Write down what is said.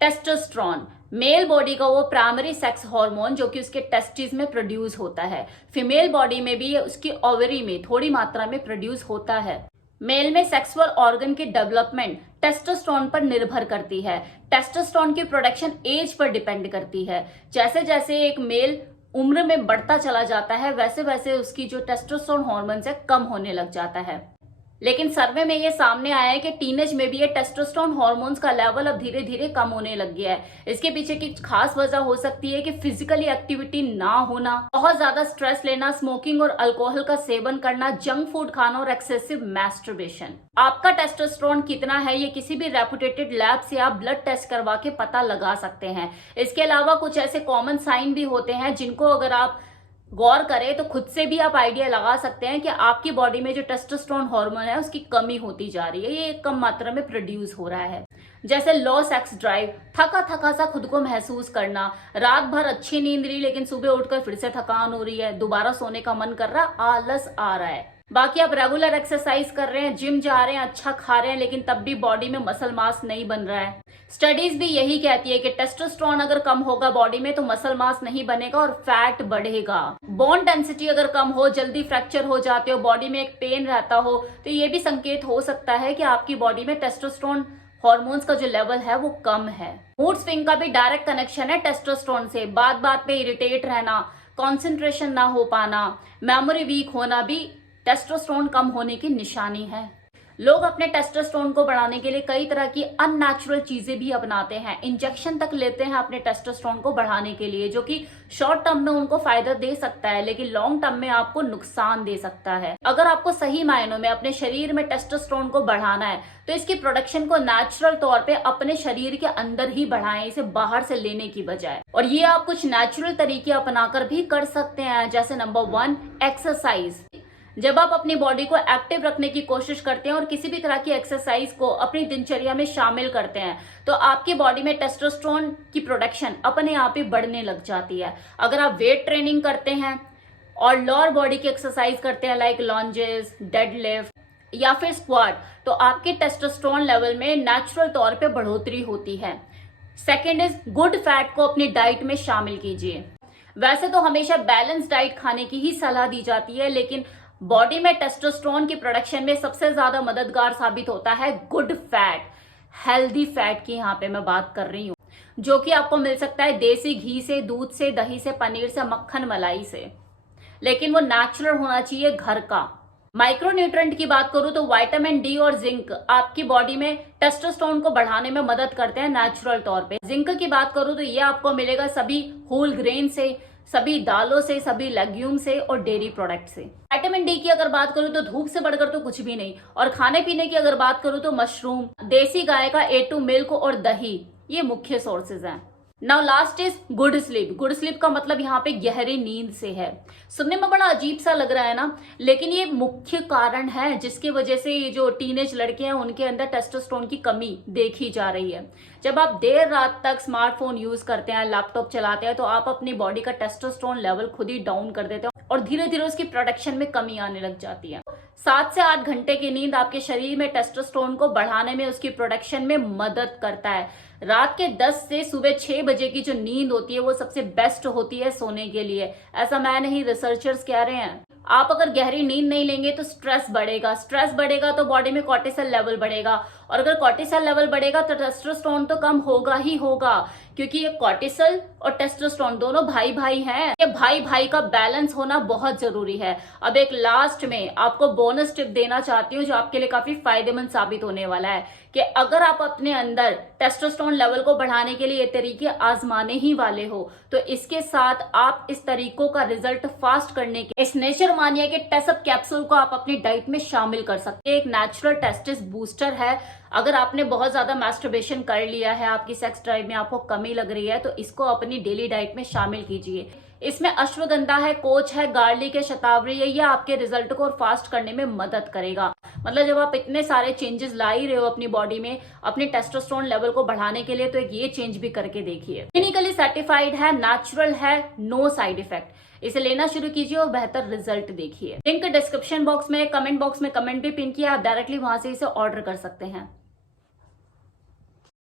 Testosterone mail body का वो primary sex hormone जो कि उसके टेस्टिस में प्रोड्यूस होता है। फीमेल बॉडी में भी उसकी ओवरी में थोड़ी मात्रा में प्रोड्यूस होता है। मेल में सेक्सुअल ऑर्गन की डेवलपमेंट टेस्टोस्टेरोन पर निर्भर करती है। टेस्टोस्टेरोन की प्रोडक्शन एज पर डिपेंड करती है। जैसे जैसे एक मेल उम्र में बढ़ता चला जाता है वैसे वैसे उसकी जो टेस्टोस्टेरोन हार्मोन है कम होने लग जाता है। लेकिन सर्वे में ये सामने आया है कि टीनेज में भी ये टेस्टोस्टेरोन हार्मोन्स का लेवल अब धीरे धीरे कम होने लग गया है। इसके पीछे की खास वजह हो सकती है कि फिजिकली एक्टिविटी ना होना, बहुत ज्यादा स्ट्रेस लेना, स्मोकिंग और अल्कोहल का सेवन करना, जंक फूड खाना और एक्सेसिव मैस्टरबेशन। आपका टेस्टोस्टेरोन कितना है ये किसी भी रेपुटेटेड लैब से आप ब्लड टेस्ट करवा के पता लगा सकते हैं। इसके अलावा कुछ ऐसे कॉमन साइन भी होते हैं जिनको अगर आप गौर करें तो खुद से भी आप आइडिया लगा सकते हैं कि आपकी बॉडी में जो टेस्टोस्टेरोन हार्मोन है उसकी कमी होती जा रही है, ये कम मात्रा में प्रोड्यूस हो रहा है। जैसे लो सेक्स ड्राइव, थका थका सा खुद को महसूस करना, रात भर अच्छी नींद रही लेकिन सुबह उठकर फिर से थकान हो रही है, दोबारा सोने का मन कर रहा, आलस आ रहा है। बाकी आप रेगुलर एक्सरसाइज कर रहे हैं, जिम जा रहे हैं, अच्छा खा रहे हैं, लेकिन तब भी बॉडी में मसल मास नहीं बन रहा है। स्टडीज भी यही कहती है कि टेस्टोस्टेरोन अगर कम होगा बॉडी में तो मसल मास नहीं बनेगा और फैट बढ़ेगा। बोन डेंसिटी अगर कम हो, जल्दी फ्रैक्चर हो जाते हो, बॉडी में एक पेन रहता हो, तो ये भी संकेत हो सकता है कि आपकी बॉडी में टेस्टोस्टेरोन हार्मोन्स का जो लेवल है वो कम है। मूड स्विंग का भी डायरेक्ट कनेक्शन है टेस्टोस्टेरोन से। बात बात पे इरिटेट रहना, कॉन्सेंट्रेशन ना हो पाना, मेमोरी वीक होना भी टेस्टोस्टेरोन कम होने की निशानी है। लोग अपने टेस्टोस्टेरोन को बढ़ाने के लिए कई तरह की अननेचुरल चीजें भी अपनाते हैं, इंजेक्शन तक लेते हैं अपने टेस्टोस्टेरोन को बढ़ाने के लिए, जो कि शॉर्ट टर्म में उनको फायदा दे सकता है लेकिन लॉन्ग टर्म में आपको नुकसान दे सकता है। अगर आपको सही मायनों में अपने शरीर में टेस्टोस्टेरोन को बढ़ाना है तो इसकी प्रोडक्शन को नेचुरल तौर पे अपने शरीर के अंदर ही बढ़ाएं, इसे बाहर से लेने की बजाय। और ये आप कुछ नेचुरल तरीके अपनाकर भी कर सकते हैं, जैसे नंबर 1 एक्सरसाइज। जब आप अपनी बॉडी को एक्टिव रखने की कोशिश करते हैं और किसी भी तरह की एक्सरसाइज को अपनी दिनचर्या में शामिल करते हैं तो आपकी बॉडी में टेस्टोस्टेरोन की प्रोडक्शन अपने आप ही बढ़ने लग जाती है। अगर आप वेट ट्रेनिंग करते हैं और लोअर बॉडी की एक्सरसाइज करते हैं लाइक लॉन्जेस, डेडलिफ्ट या फिर स्क्वाट, तो आपके टेस्टोस्टेरोन लेवल में नेचुरल तौर पे बढ़ोतरी होती है। सेकेंड इज गुड फैट को अपनी डाइट में शामिल कीजिए। वैसे तो हमेशा बैलेंस डाइट खाने की ही सलाह दी जाती है, लेकिन बॉडी में टेस्टोस्टेरोन की प्रोडक्शन में सबसे ज्यादा मददगार साबित होता है गुड फैट। हेल्दी फैट की यहाँ पे मैं बात कर रही हूँ, जो कि आपको मिल सकता है देसी घी से, दूध से, दही से, पनीर से, मक्खन मलाई से, लेकिन वो नेचुरल होना चाहिए, घर का। माइक्रोन्यूट्रेंट की बात करूं तो विटामिन डी और जिंक आपकी बॉडी में टेस्टोस्टेरोन को बढ़ाने में मदद करते हैं नेचुरल तौर पे। जिंक की बात करूं तो ये आपको मिलेगा सभी होल ग्रेन से, सभी दालों से, सभी लेग्यूम से और डेयरी प्रोडक्ट से। विटामिन डी की अगर बात करूं तो धूप से बढ़कर तो कुछ भी नहीं। और खाने पीने की अगर बात करूं तो मशरूम, देसी गाय का A2 मिल्क और दही, ये मुख्य सोर्सेज हैं। Now last is good sleep. Good sleep का मतलब यहाँ पे गहरी नींद से है। सुनने में बड़ा अजीब सा लग रहा है ना, लेकिन ये मुख्य कारण है जिसकी वजह से ये जो टीनेज लड़के हैं उनके अंदर टेस्टोस्टेरोन की कमी देखी जा रही है। जब आप देर रात तक स्मार्टफोन यूज करते हैं, लैपटॉप चलाते हैं, तो आप अपनी बॉडी का टेस्टोस्टेरोन लेवल खुद ही डाउन कर देते हैं और धीरे धीरे उसकी प्रोडक्शन में कमी आने लग जाती है। 7 से 8 घंटे की नींद आपके शरीर में टेस्टोस्टेरोन को बढ़ाने में, उसकी प्रोडक्शन में मदद करता है। रात के 10 से सुबह 6 बजे की जो नींद होती है वो सबसे बेस्ट होती है सोने के लिए। ऐसा मैं नहीं, रिसर्चर्स कह रहे हैं। आप अगर गहरी नींद नहीं लेंगे तो स्ट्रेस बढ़ेगा, स्ट्रेस बढ़ेगा तो बॉडी में कॉर्टिसोल लेवल बढ़ेगा, और अगर कॉर्टिसोल लेवल बढ़ेगा तो टेस्टोस्टेरोन तो कम होगा ही होगा, क्योंकि ये कॉर्टिसोल और टेस्टोस्टेरोन दोनों भाई भाई हैं। ये भाई भाई का बैलेंस होना बहुत जरूरी है। अब एक लास्ट में आपको बोनस टिप देना चाहती हूँ जो आपके लिए काफी फायदेमंद साबित होने वाला है, कि अगर आप अपने अंदर टेस्टोस्टेरोन लेवल को बढ़ाने के लिए ये तरीके आजमाने ही वाले हो तो इसके साथ आप इस तरीकों का रिजल्ट फास्ट करने के इस नेचर मानिया के टेसअप कैप्सूल को आप अपनी डाइट में शामिल कर सकते हैं। एक नेचुरल टेस्टिस बूस्टर है। अगर आपने बहुत ज्यादा मैस्टरबेशन कर लिया है, आपकी सेक्स ड्राइव में आपको कमी लग रही है, तो इसको अपनी डेली डाइट में शामिल कीजिए। इसमें अश्वगंधा है, कोच है, गार्लिक है, शतावरी है, ये आपके रिजल्ट को और फास्ट करने में मदद करेगा। मतलब जब आप इतने सारे चेंजेस ला ही रहे हो अपनी बॉडी में अपने टेस्टोस्टेरोन लेवल को बढ़ाने के लिए, तो एक ये चेंज भी करके देखिए। क्लिनिकली सर्टिफाइड है, नेचुरल है, नो साइड इफेक्ट। इसे लेना शुरू कीजिए और बेहतर रिजल्ट देखिए। लिंक डिस्क्रिप्शन बॉक्स में, कमेंट बॉक्स में कमेंट भी पिन किया, आप डायरेक्टली वहां से इसे ऑर्डर कर सकते हैं।